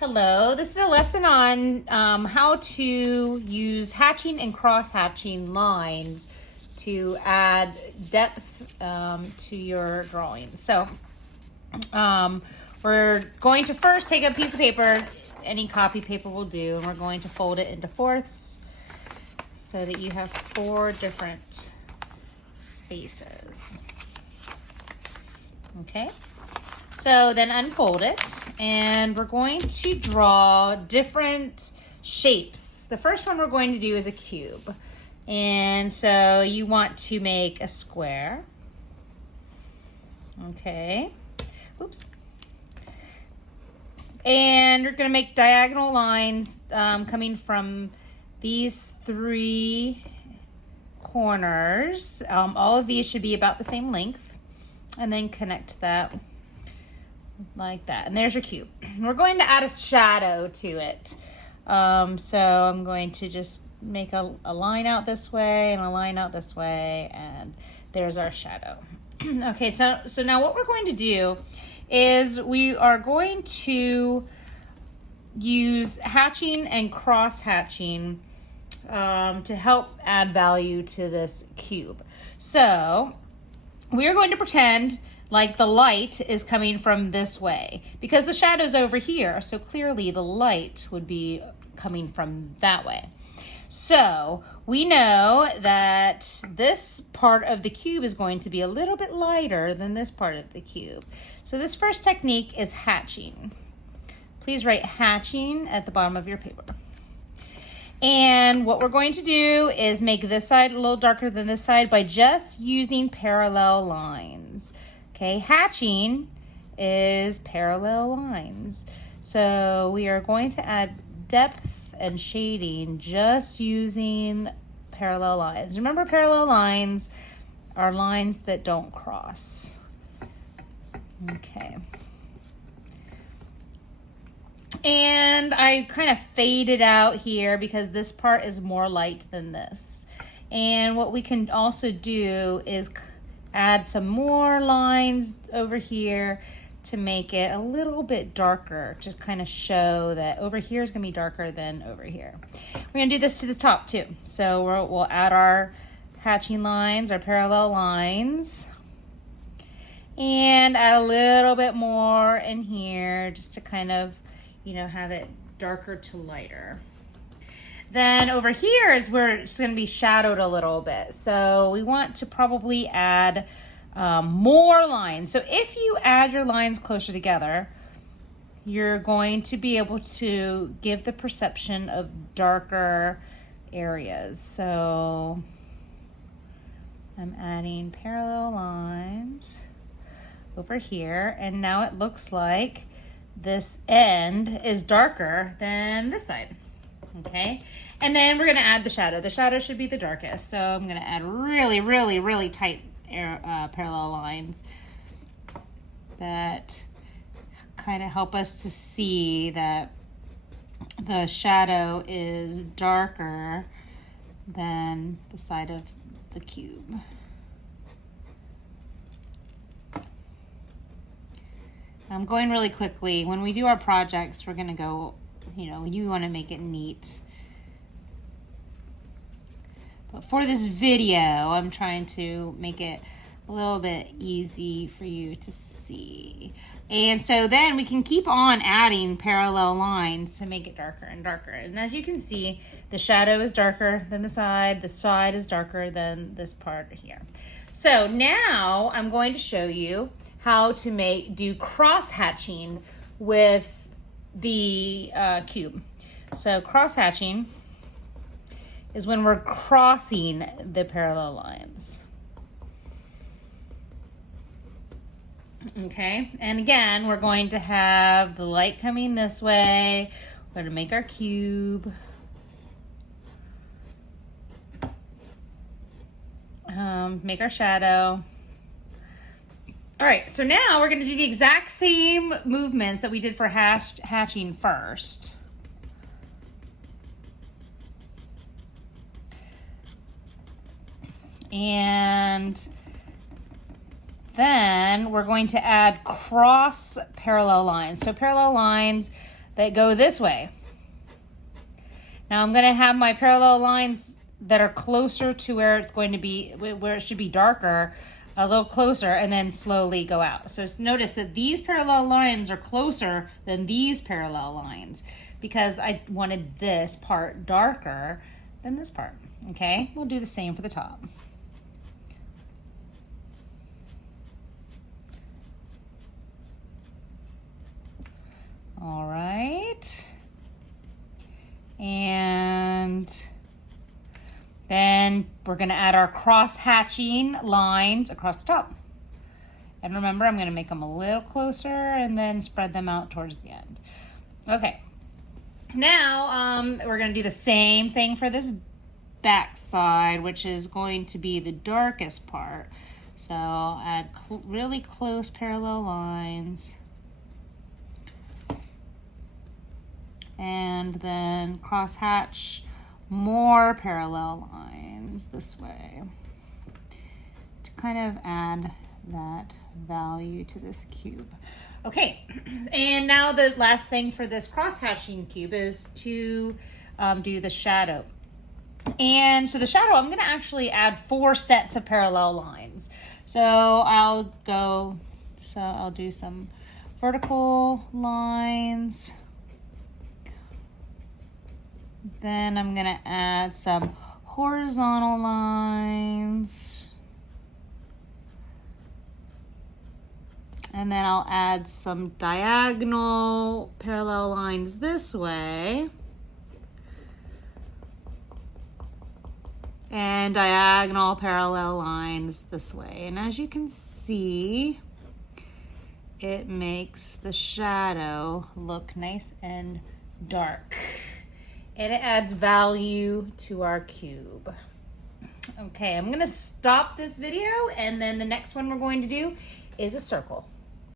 Hello, this is a lesson on how to use hatching and cross-hatching lines to add depth to your drawing. So we're going to first take a piece of paper, any copy paper will do, and we're going to fold it into fourths so that you have 4 different spaces. Okay, so then unfold it, and we're going to draw different shapes. The first one we're going to do is a cube. And so you want to make a square. Okay. Oops. And you're going to make diagonal lines coming from these 3 corners. All of these should be about the same length. And then connect that like that. And there's your cube. We're going to add a shadow to it. So I'm going to just make a line out this way and a line out this way, and there's our shadow. Okay, so now what we're going to do is we are going to use hatching and cross hatching to help add value to this cube. So we're going to pretend like the light is coming from this way because the shadow's over here. So clearly the light would be coming from that way. So we know that this part of the cube is going to be a little bit lighter than this part of the cube. So this first technique is hatching. Please write hatching at the bottom of your paper. And what we're going to do is make this side a little darker than this side by just using parallel lines. Okay, hatching is parallel lines. So we are going to add depth and shading just using parallel lines. Remember, parallel lines are lines that don't cross. Okay. And I kind of faded out here because this part is more light than this. And what we can also do is add some more lines over here to make it a little bit darker, to kind of show that over here is going to be darker than over here. We're going to do this to the top too. So we'll add our hatching lines, our parallel lines, and add a little bit more in here just to kind of, have it darker to lighter. Then over here is where it's going to be shadowed a little bit. So we want to probably add more lines. So if you add your lines closer together, you're going to be able to give the perception of darker areas. So I'm adding parallel lines over here, and now it looks like this end is darker than this side. Okay, and then we're going to add the shadow. The shadow should be the darkest, so I'm going to add really, really, really tight parallel lines that kind of help us to see that the shadow is darker than the side of the cube. I'm going really quickly. When we do our projects, we're going to go, you want to make it neat. But for this video, I'm trying to make it a little bit easy for you to see. And so then we can keep on adding parallel lines to make it darker and darker. And as you can see, the shadow is darker than the side is darker than this part here. So now I'm going to show you how to do cross hatching with the cube. So cross hatching is when we're crossing the parallel lines. Okay, and again, we're going to have the light coming this way. We're going to make our cube. Make our shadow. All right, so now we're going to do the exact same movements that we did for hatching first. And then we're going to add cross parallel lines. So parallel lines that go this way. Now I'm going to have my parallel lines that are closer to where it's going to be, where it should be darker, a little closer, and then slowly go out. So notice that these parallel lines are closer than these parallel lines because I wanted this part darker than this part. Okay, we'll do the same for the top. All right. And then we're going to add our cross hatching lines across the top. And remember, I'm going to make them a little closer and then spread them out towards the end. Okay. Now we're going to do the same thing for this back side, which is going to be the darkest part. So I'll add really close parallel lines. And then cross hatch more parallel lines this way to kind of add that value to this cube. Okay, and now the last thing for this cross hatching cube is to do the shadow. And so the shadow, I'm going to actually add 4 sets of parallel lines. So I'll do some vertical lines. Then I'm going to add some horizontal lines. And then I'll add some diagonal parallel lines this way. And diagonal parallel lines this way. And as you can see, it makes the shadow look nice and dark. And it adds value to our cube. Okay, I'm gonna stop this video, and then the next one we're going to do is a circle.